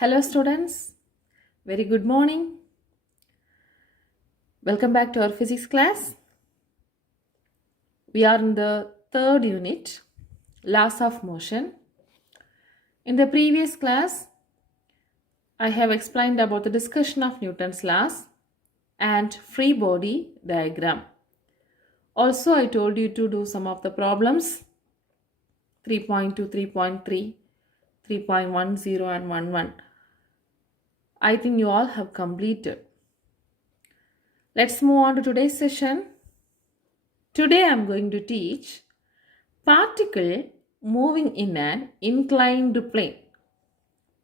Hello students, very good morning. Welcome back to our physics class. We are in the third unit, laws of motion. In the previous class, I have explained about the discussion of Newton's laws and free body diagram. Also, I told you to do some of the problems 3.2, 3.3, 3.10 and 11. I think you all have completed. Let's move on to today's session. Today I am going to teach particle moving in an inclined plane.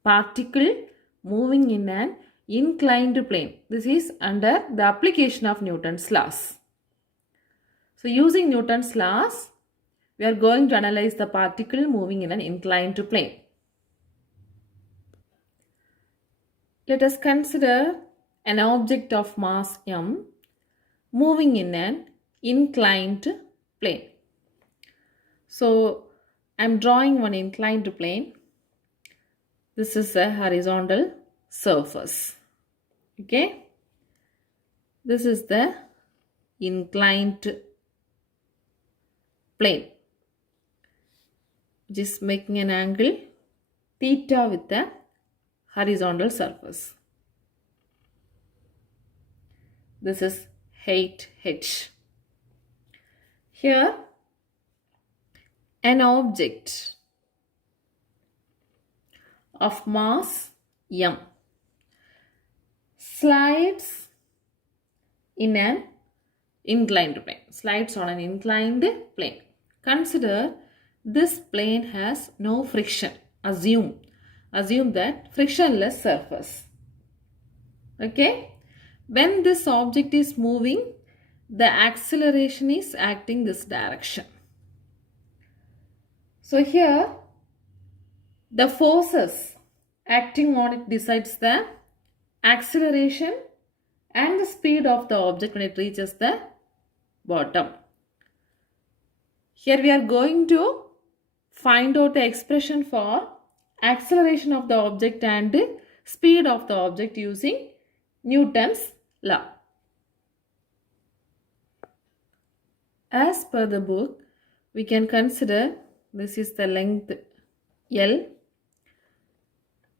Particle moving in an inclined plane. This is under the application of Newton's laws. So using Newton's laws, we are going to analyze the particle moving in an inclined plane. Let us consider an object of mass m moving in an inclined plane. So I am drawing one inclined plane. This is a horizontal surface. Okay. This is the inclined plane, which is making an angle theta with the horizontal surface. This is height h. Here, an object of mass m slides in an inclined plane. Slides on an inclined plane. Consider this plane has no friction. Assume that frictionless surface. Okay. When this object is moving, the acceleration is acting this direction. So here, the forces acting on it decides the acceleration and the speed of the object when it reaches the bottom. Here we are going to find out the expression for acceleration of the object and speed of the object using Newton's law. As per the book, we can consider this is the length L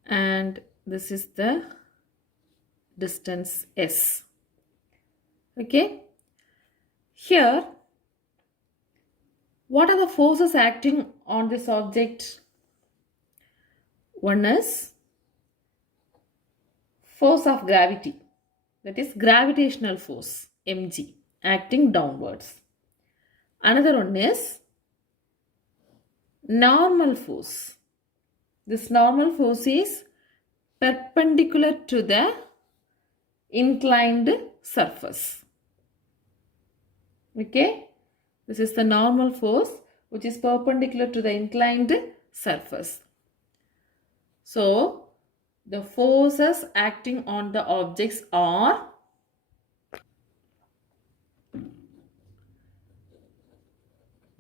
and this is the distance S. Okay. Here, what are the forces acting on this object? One is force of gravity, that is gravitational force mg acting downwards. Another one is normal force. This normal force is perpendicular to the inclined surface. Okay, this is the normal force which is perpendicular to the inclined surface. So, the forces acting on the objects are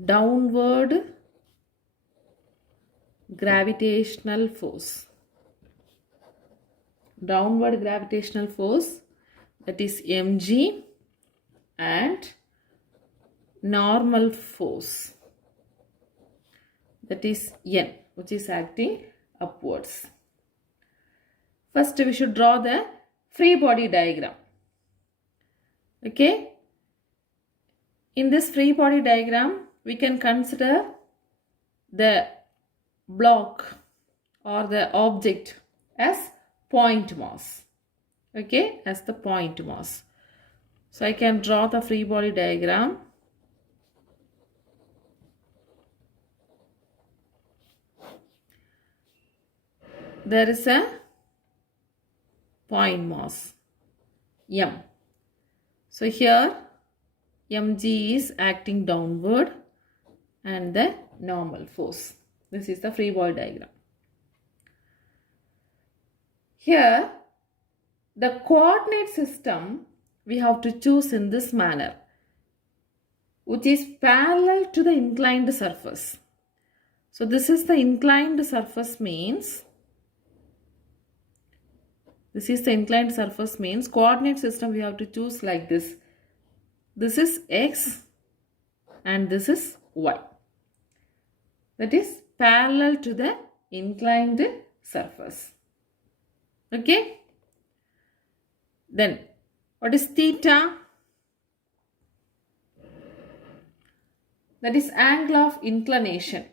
downward gravitational force. Downward gravitational force, that is mg, and normal force, that is n, which is acting upwards. First, we should draw the free body diagram. Okay. In this free body diagram, we can consider the block or the object as point mass. Okay, as the point mass. So I can draw the free body diagram. There is a point mass m. So here mg is acting downward and the normal force. This is the free body diagram. Here the coordinate system we have to choose in this manner, which is parallel to the inclined surface. So this is the inclined surface, means This is the inclined surface means coordinate system we have to choose like this. This is x and this is y. That is parallel to the inclined surface. Okay. Then what is theta? That is angle of inclination.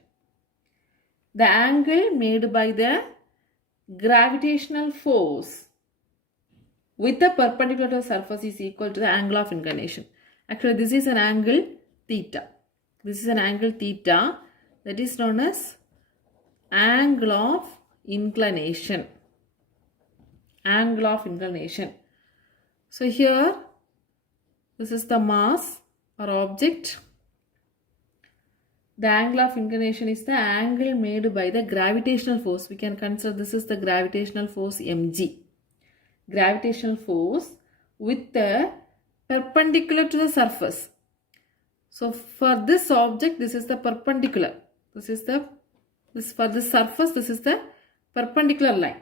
The angle made by the gravitational force with the perpendicular to the surface is equal to the angle of inclination. Actually, this is an angle theta. This is an angle theta that is known as angle of inclination. Angle of inclination. So here, this is the mass or object. The angle of inclination is the angle made by the gravitational force. We can consider this is the gravitational force mg. Gravitational force with the perpendicular to the surface. So for this object, this is the perpendicular. For the surface, this is the perpendicular line.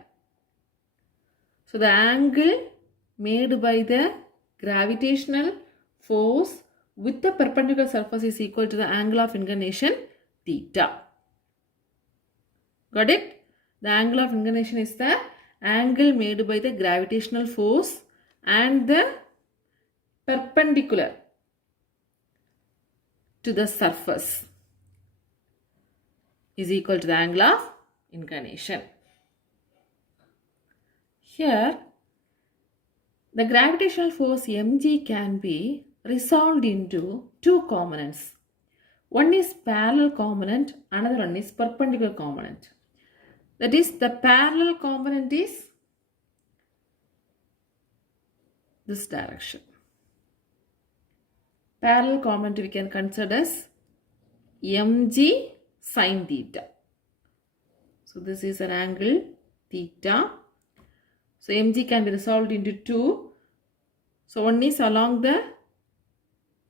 So the angle made by the gravitational force with the perpendicular surface is equal to the angle of inclination theta. Got it? The angle of inclination is the angle made by the gravitational force and the perpendicular to the surface is equal to the angle of inclination. Here, the gravitational force mg can be resolved into two components. One is parallel component, another one is perpendicular component. That is, the parallel component is this direction. Parallel component we can consider as mg sin theta. So this is an angle theta. So mg can be resolved into two. So one is along the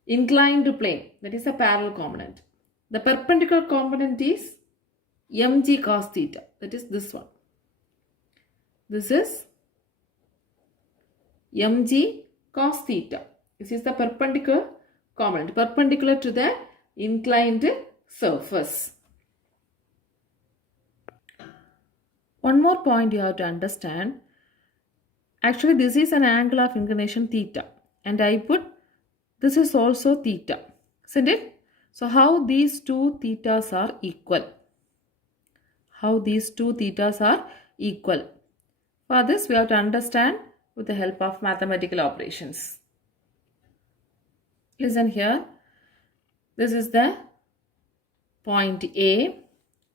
inclined plane, that is the parallel component. The perpendicular component is mg cos theta, that is this one. This is mg cos theta. This is the perpendicular component, perpendicular to the inclined surface. One more point you have to understand. Actually, this is an angle of inclination theta, and I put this is also theta, isn't it? So how these two thetas are equal? How these two thetas are equal? For this, we have to understand with the help of mathematical operations. Listen here. This is the point A,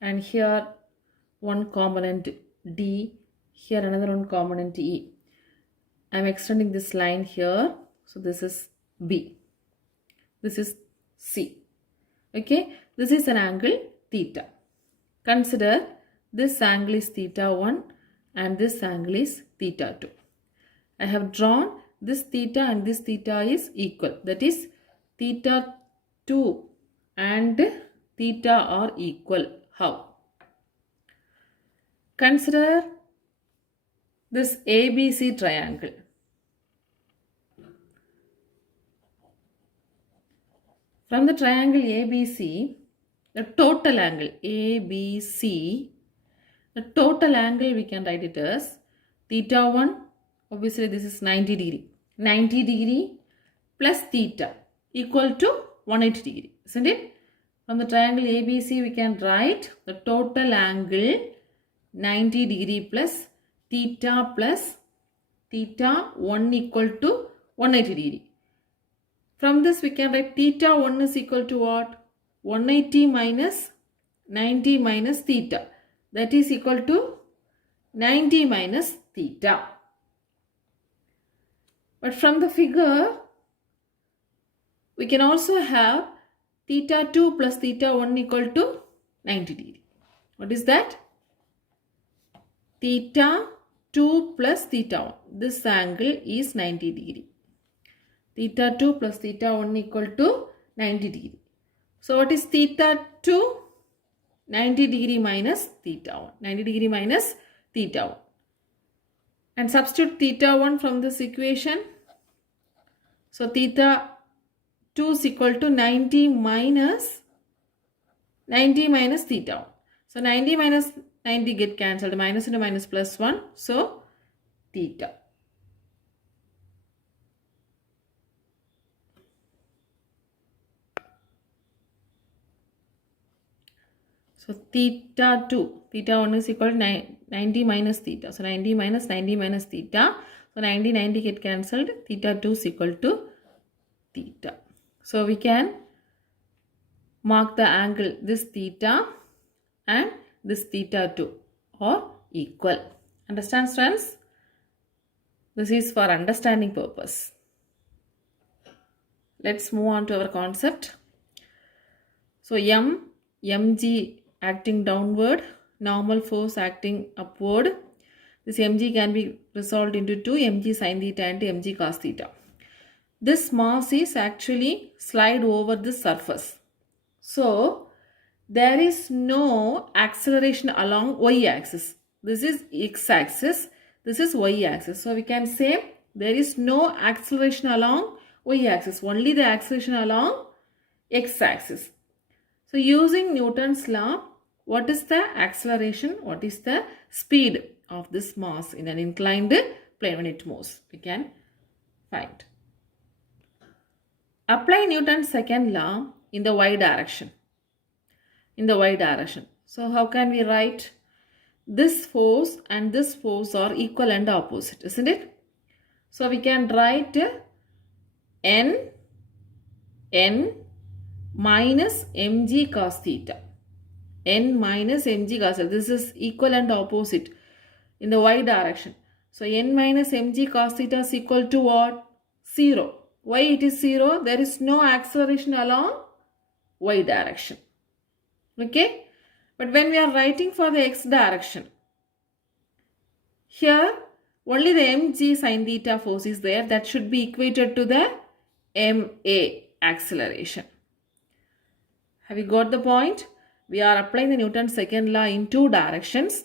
and here one component D, here another one component E. I am extending this line here. So this is B. This is C. Okay. This is an angle theta. Consider this angle is theta 1 and this angle is theta 2. I have drawn this theta and this theta is equal. That is theta 2 and theta are equal. How? Consider this ABC triangle. From the triangle ABC, the total angle ABC, the total angle we can write it as theta 1, obviously this is 90 degree. 90 degree plus theta equal to 180 degree, isn't it? From the triangle ABC we can write the total angle 90 degree plus theta 1 equal to 180 degree. From this we can write theta 1 is equal to what? 180 minus 90 minus theta. That is equal to 90 minus theta. But from the figure, we can also have theta 2 plus theta 1 equal to 90 degree. What is that? Theta 2 plus theta 1. This angle is 90 degree. Theta 2 plus theta 1 equal to 90 degree. So what is theta 2? 90 degree minus theta 1. 90 degree minus theta 1. And substitute theta 1 from this equation. So theta 2 is equal to 90 minus theta 1. So 90 minus 90 get cancelled. Minus into minus plus 1. So theta. So theta 2, theta 1 is equal to 90 minus theta. So 90 minus theta. So 90 get cancelled. Theta 2 is equal to theta. So we can mark the angle this theta and this theta 2 are equal. Understand, friends? This is for understanding purpose. Let's move on to our concept. So mg acting downward, normal force acting upward. This mg can be resolved into 2 mg sin theta and mg cos theta. This mass is actually slide over the surface. So there is no acceleration along y-axis. This is x-axis. This is y-axis. So we can say there is no acceleration along y-axis. Only the acceleration along x-axis. So using Newton's law, what is the acceleration? What is the speed of this mass in an inclined plane when it moves? We can find. Apply Newton's second law in the y direction. In the y direction. So how can we write? This force and this force are equal and opposite, isn't it? So we can write n minus mg cos theta. N minus mg cos theta. This is equal and opposite in the y direction. So n minus mg cos theta is equal to what? 0. Why it is 0? There is no acceleration along y direction. Okay? But when we are writing for the x direction, here only the mg sin theta force is there. That should be equated to the ma acceleration. Have you got the point? We are applying the Newton's second law in two directions.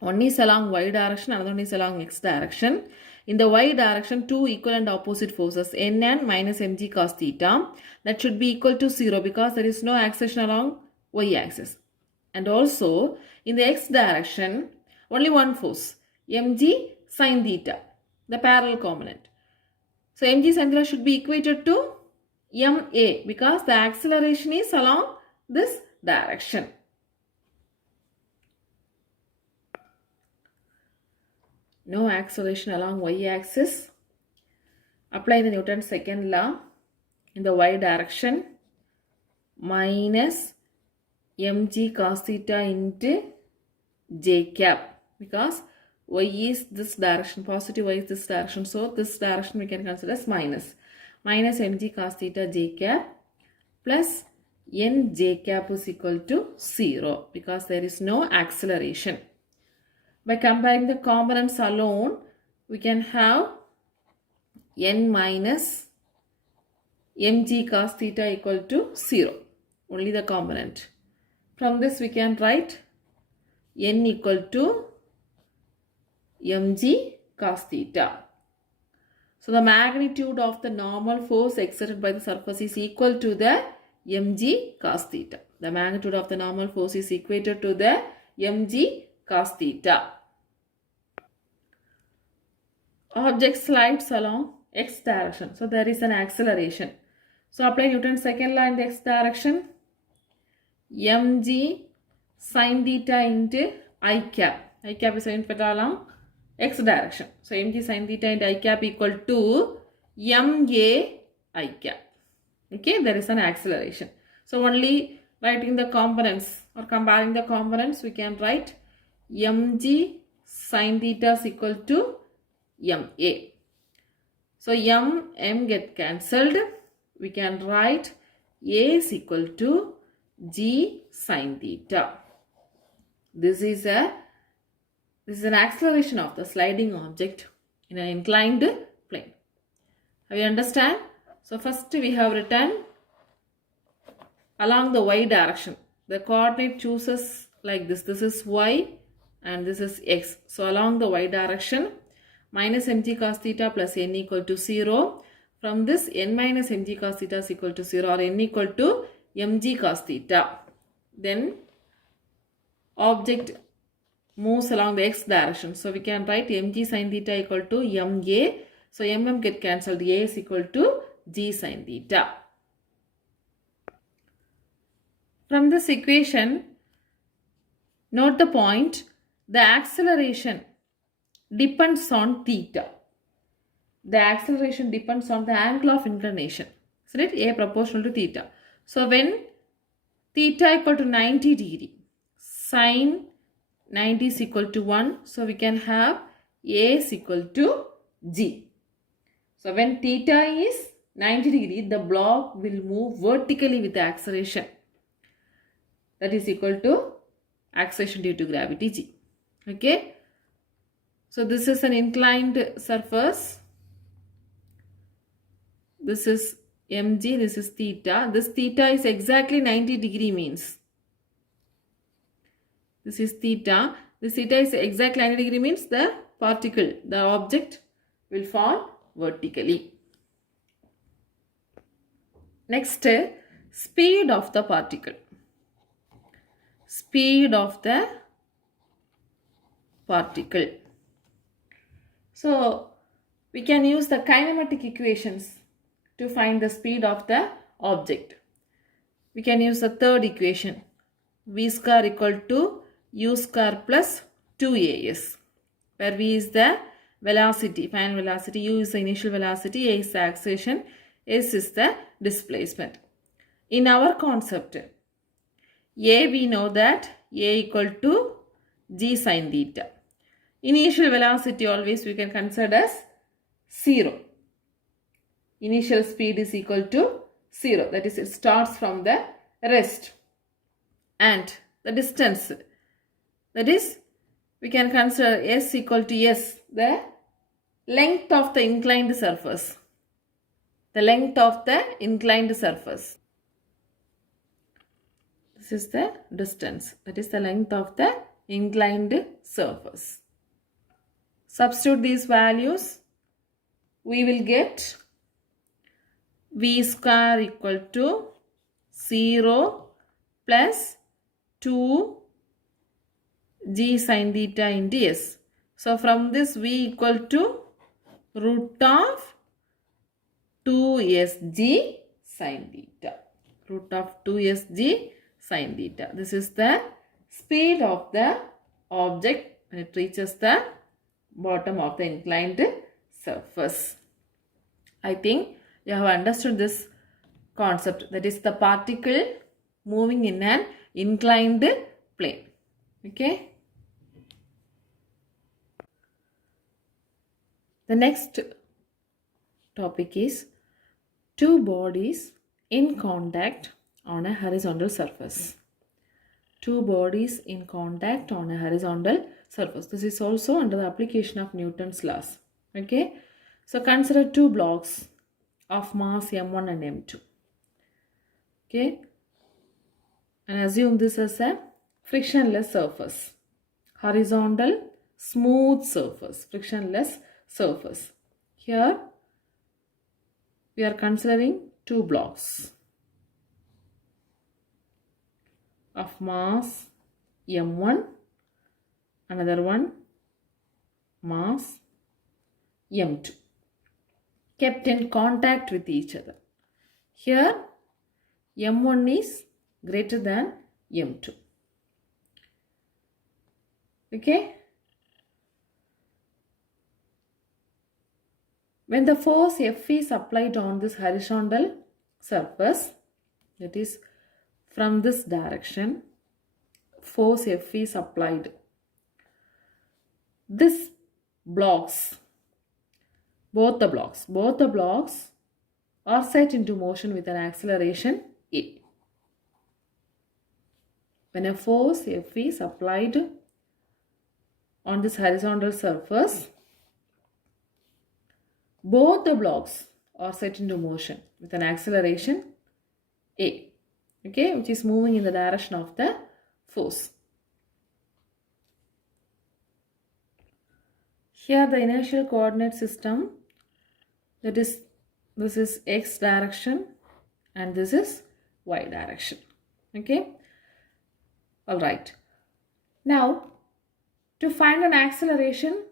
One is along y direction, another one is along x direction. In the y direction, two equal and opposite forces, n minus mg cos theta, that should be equal to 0 because there is no acceleration along y-axis. And also, in the x direction, only one force, mg sin theta, the parallel component. So mg sin theta should be equated to ma because the acceleration is along this direction. No acceleration along y-axis. Apply the Newton's second law in the y direction. Minus mg cos theta into j cap because y is this direction, positive y is this direction. So this direction we can consider as minus. Minus mg cos theta j cap plus n j cap is equal to 0 because there is no acceleration. By comparing the components alone, we can have n minus mg cos theta equal to 0. Only the component. From this we can write n equal to mg cos theta. So the magnitude of the normal force exerted by the surface is equal to the mg cos theta. The magnitude of the normal force is equated to the mg cos theta. Object slides along x direction. So there is an acceleration. So apply Newton's second law in the x direction. Mg sin theta into I cap. I cap is input along x direction. So mg sin theta into I cap equal to ma I cap. Okay, there is an acceleration. So only writing the components or comparing the components, we can write mg sin theta is equal to ma. So m get cancelled. We can write a is equal to g sin theta. This is an acceleration of the sliding object in an inclined plane. Have you understand? So first we have written along the y direction. The coordinate chooses like this. This is y and this is x. So along the y direction, minus mg cos theta plus n equal to 0. From this, n minus mg cos theta is equal to 0 or n equal to mg cos theta. Then object moves along the x direction. So we can write mg sin theta equal to ma. So mm get cancelled. A is equal to g sin theta. From this equation, note the point, the acceleration depends on theta. The acceleration depends on the angle of inclination. Isn't it? A proportional to theta. So when theta equal to 90 degree, sine 90 is equal to 1. So we can have A is equal to G. So when theta is 90 degree, the block will move vertically with the acceleration. That is equal to acceleration due to gravity G. Okay. So this is an inclined surface. This is mg, this is theta. This theta is exactly 90 degree means. This is theta. This theta is exactly 90 degree means the particle, the object will fall vertically. Next, speed of the particle. Speed of the particle. So we can use the kinematic equations to find the speed of the object. We can use the third equation, v square equal to u square plus 2as, where v is the velocity, final velocity, u is the initial velocity, a is the acceleration, s is the displacement. In our concept, a we know that a equal to g sin theta. Initial velocity always we can consider as 0. Initial speed is equal to 0. That is, it starts from the rest. And the distance, that is, we can consider s equal to s, the length of the inclined surface. The length of the inclined surface. This is the distance. That is the length of the inclined surface. Substitute these values. We will get v square equal to 0 plus 2 g sin theta into s. So from this v equal to root of 2sg sin theta. Root of 2sg sin theta. This is the speed of the object when it reaches the bottom of the inclined surface. I think you have understood this concept, that is the particle moving in an inclined plane. Okay. The next topic is two bodies in contact on a horizontal surface. Two bodies in contact on a horizontal surface. This is also under the application of Newton's laws. Okay. So consider two blocks of mass m1 and m2. Okay. And assume this as a frictionless surface. Horizontal smooth surface. Frictionless surface. Here we are considering two blocks of mass m1, another one mass m2, kept in contact with each other. Here m1 is greater than m2. Okay. When the force F is applied on this horizontal surface, that is from this direction, force F is applied. This blocks, both the blocks are set into motion with an acceleration A. When a force F is applied on this horizontal surface, both the blocks are set into motion with an acceleration A, okay, which is moving in the direction of the force. Here the inertial coordinate system, that is, this is x direction and this is y direction. Okay, all right. Now to find an acceleration,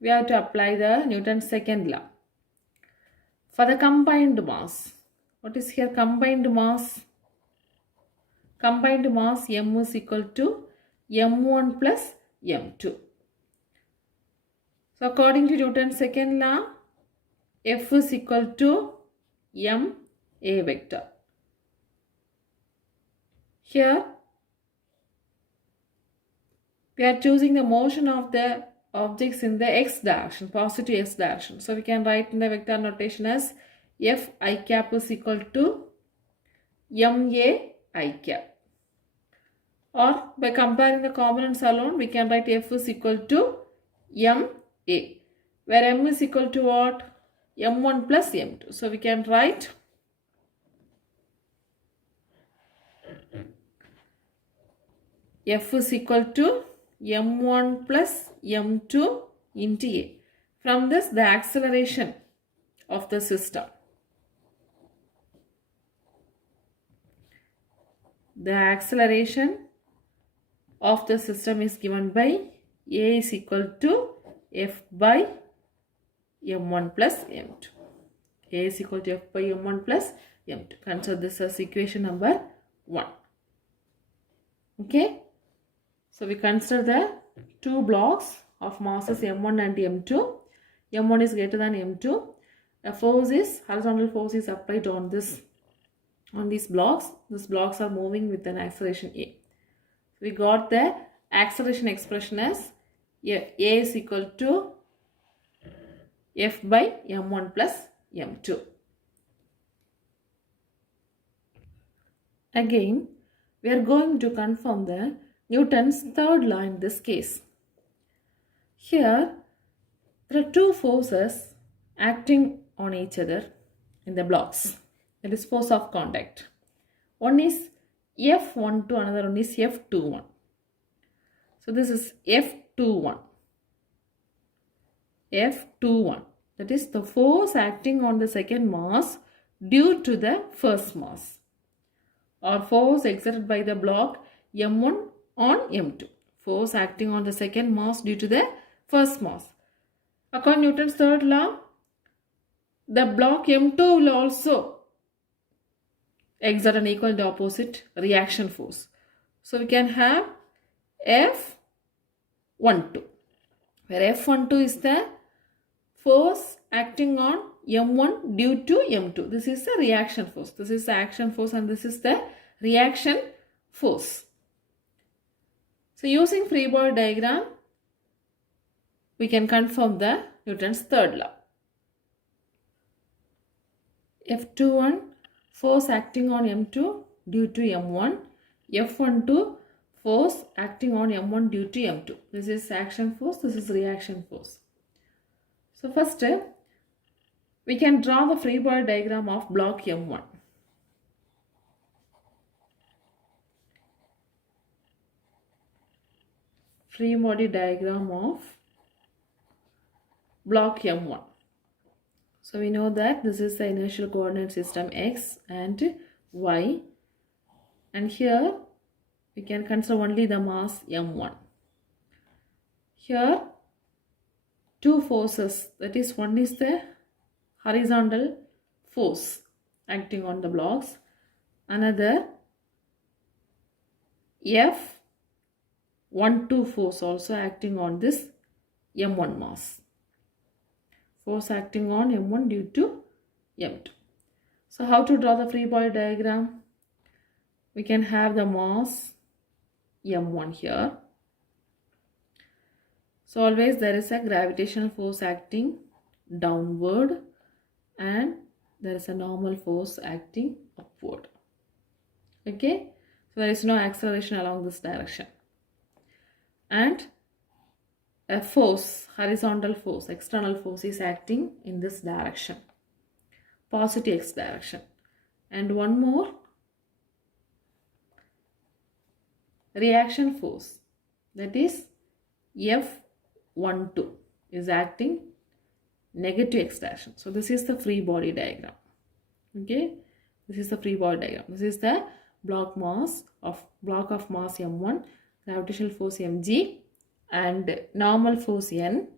we have to apply the Newton's second law. For the combined mass, what is here combined mass? Combined mass m is equal to m1 plus m2. So according to Newton's second law, F is equal to m a vector. Here we are choosing the motion of the objects in the x direction, positive x direction. So we can write in the vector notation as f I cap is equal to m a I cap. Or by comparing the components alone, we can write f is equal to m a, where m is equal to what? m1 plus m2. So we can write f is equal to m1 plus m2 into a. From this, the acceleration of the system. The acceleration of the system is given by a is equal to f by m1 plus m2. A is equal to f by m1 plus m2. Consider this as equation number 1. Okay. So we consider the two blocks of masses m1 and m2. m1 is greater than m2. A force is, horizontal force is applied on these blocks. These blocks are moving with an acceleration a. We got the acceleration expression as a is equal to f by m1 plus m2. Again, we are going to confirm the Newton's third law in this case. Here, there are two forces acting on each other in the blocks. That is force of contact. One is F12, another one is F21. So this is F21. F21. That is the force acting on the second mass due to the first mass, or force exerted by the block M1 on M2. Force acting on the second mass due to the first mass. According to Newton's third law, the block M2 will also exert an equal and opposite reaction force. So we can have F12, where F12 is the force acting on M1 due to M2. This is the reaction force. This is the action force and this is the reaction force. So using free body diagram, we can confirm the Newton's third law. F21, force acting on M2 due to M1. F12, force acting on M1 due to M2. This is action force, this is reaction force. So first, we can draw the free body diagram of block M1. Free body diagram of block M1. So we know that this is the inertial coordinate system x and y, and here we can consider only the mass m1. Here two forces, that is, one is the horizontal force acting on the blocks, another F12 force also acting on this m1 mass. Force acting on m1 due to m2. So how to draw the free body diagram? We can have the mass m1 here. So always there is a gravitational force acting downward and there is a normal force acting upward. Okay, so there is no acceleration along this direction. And a force, horizontal force, external force is acting in this direction, positive x direction. And one more, reaction force, that is F12. is acting negative x direction. So this is the free body diagram. Okay, this is the free body diagram. This is the block of mass m1, gravitational force mg, and normal force n,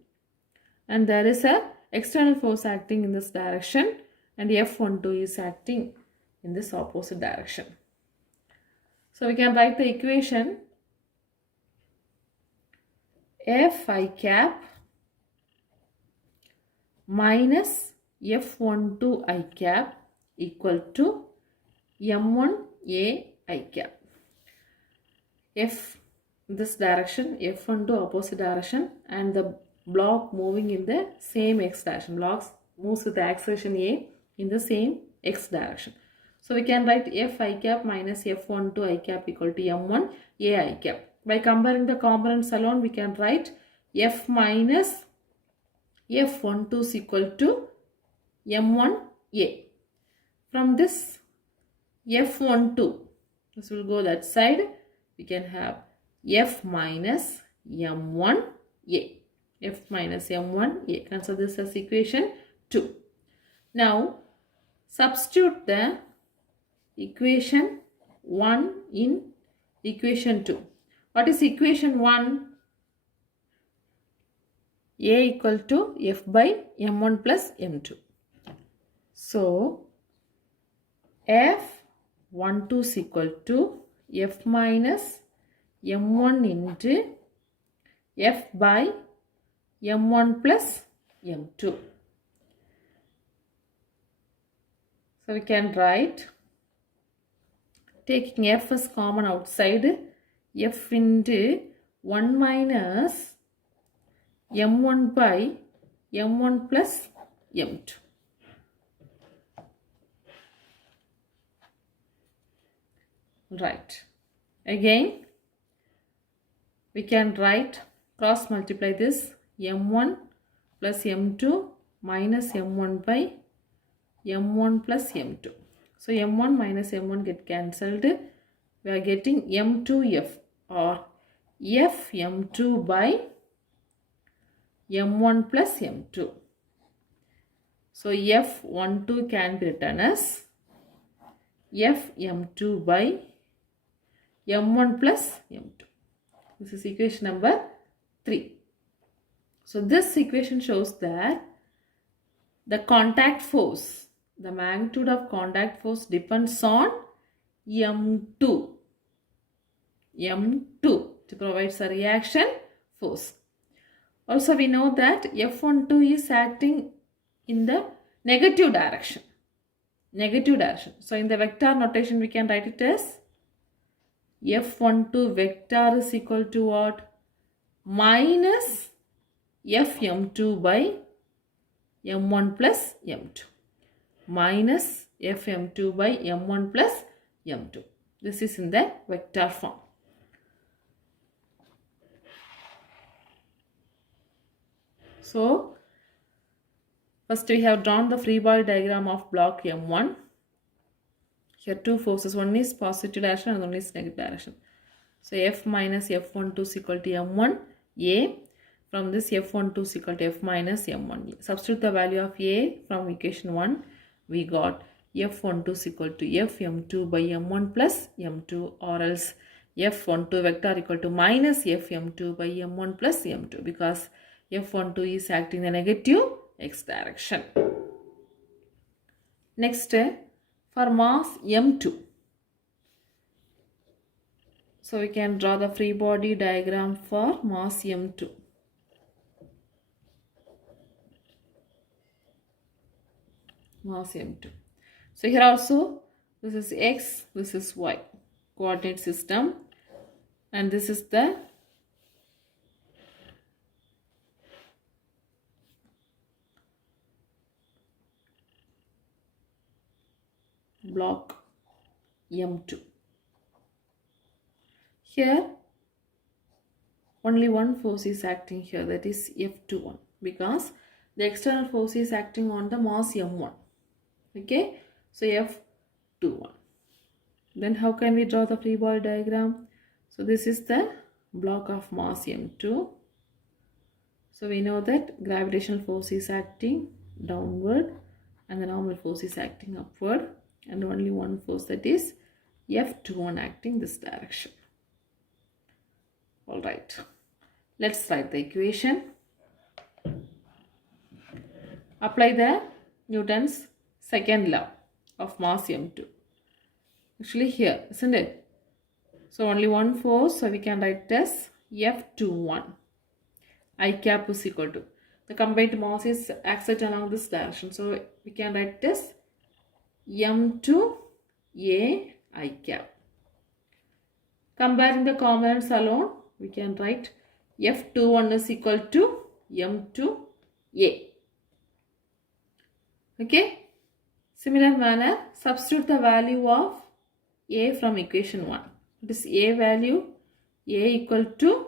and there is a external force acting in this direction, and F12 is acting in this opposite direction. So we can write the equation Fi cap minus F12 I cap equal to M1A I cap. F this direction, F12 opposite direction, and the block moving in the same x direction. Blocks moves with the acceleration a in the same x direction. So we can write F I cap minus F12 I cap equal to M1 A I cap. By comparing the components alone, we can write F minus F12 is equal to M1 A. From this F12, this will go that side, we can have F minus M1 A. F minus M1 A. Consider this as equation 2. Now, substitute the equation 1 in equation 2. What is equation 1? A equal to F by M1 plus M2. So, F12 is equal to F minus M1 into F by M1 plus M2. So we can write, taking F as common outside, F into 1 minus M1 by M1 plus M2. Right. Again, we can write, cross multiply this, M1 plus M2 minus M1 by M1 plus M2. So M1 minus M1 get cancelled. We are getting M2F or Fm2 by M1 plus M2. So F12 can be written as Fm2 by M1 plus M2. This is equation number 3. So this equation shows that the contact force, the magnitude of contact force depends on M2. M2 to provide a reaction force. Also we know that F12 is acting in the negative direction. Negative direction. So in the vector notation we can write it as F12 vector is equal to what? Minus Fm2 by M1 plus M2. Minus Fm2 by M1 plus M2. This is in the vector form. So, first we have drawn the free body diagram of block M1. Here two forces, one is positive direction and one is negative direction. So F minus F12 is equal to M1 A. From this F12 is equal to F minus M1 A. Substitute the value of A from equation 1. We got F12 is equal to Fm2 by M1 plus M2, or else F12 vector equal to minus Fm2 by M1 plus M2, because F12 is acting in the negative x direction. Next, for mass M2. So we can draw the free body diagram for mass M2. Mass M2. So here also this is x, this is y coordinate system, and this is the block M2. Here only one force is acting here, that is F21, because the external force is acting on the mass M1. Okay, so F21. Then how can we draw the free body diagram? So this is the block of mass M2. So So we know that gravitational force is acting downward and the normal force is acting upward, and only one force, that is F21, acting this direction. Alright, let's write the equation. Apply the Newton's second law of mass M2. Actually here, isn't it? So only one force, so we can write as F21. I cap is equal to the combined mass is acted along this direction. So we can write as M2A I cap. Comparing the components alone, we can write F21 is equal to M2A. Okay. Similar manner, substitute the value of A from equation 1. This A value, A equal to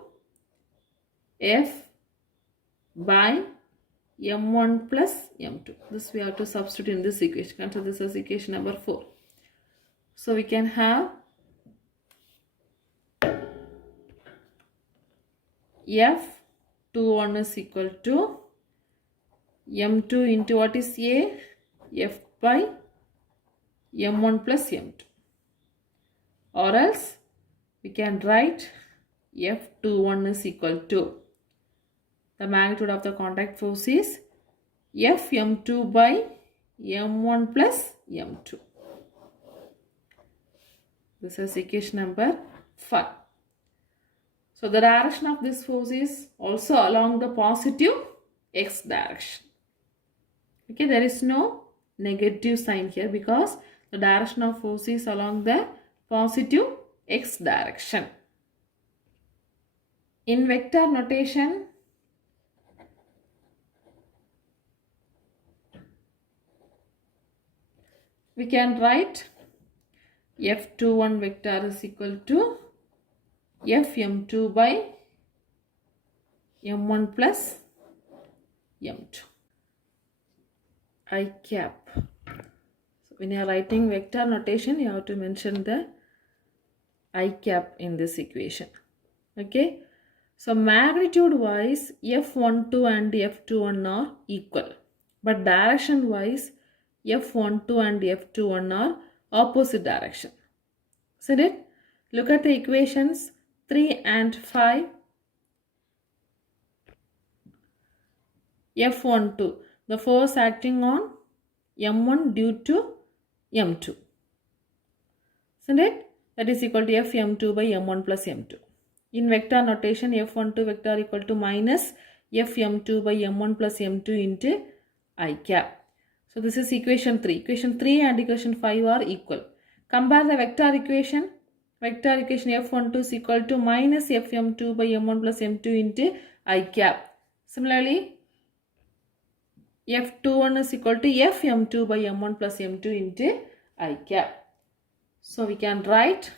F by M1 plus M2. This we have to substitute in this equation. Consider this as equation number 4. So we can have F21 is equal to M2 into what is A? F by M1 plus M2. Or else we can write F21 is equal to the magnitude of the contact force is Fm2 by M1 plus M2. This is equation number 5. So the direction of this force is also along the positive x direction. Okay, there is no negative sign here because the direction of force is along the positive x direction. In vector notation, we can write F21 vector is equal to Fm2 by M1 plus M2. I cap. So when you are writing vector notation, you have to mention the I cap in this equation. Okay. So magnitude wise, F12 and F21 are equal. But direction wise, F12 and F21 are opposite direction. Isn't it? Look at the equations 3 and 5. F12, the force acting on M1 due to M2. Isn't it? That is equal to Fm2 by M1 plus M2. In vector notation, F12 vector equal to minus Fm2 by M1 plus M2 into I cap. So this is equation 3. Equation 3 and equation 5 are equal. Compare the vector equation. Vector equation F12 is equal to minus Fm2 by M1 plus M2 into I cap. Similarly, F21 is equal to Fm2 by M1 plus M2 into I cap. So we can write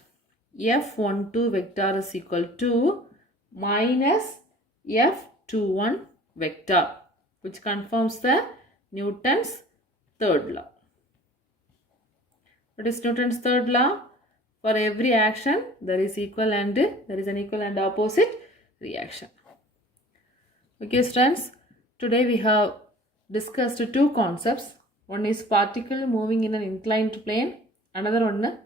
F12 vector is equal to minus F21 vector, which confirms the Newton's third law. What is Newton's third law? For every action, there is an equal and opposite reaction. Okay, students. Today we have discussed two concepts. One is particle moving in an inclined plane. Another one,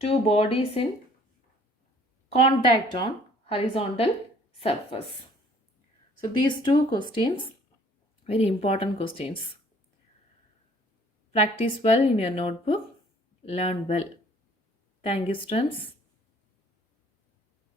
two bodies in contact on horizontal surface. So these two questions, very important questions. Practice well in your notebook. Learn well. Thank you, students.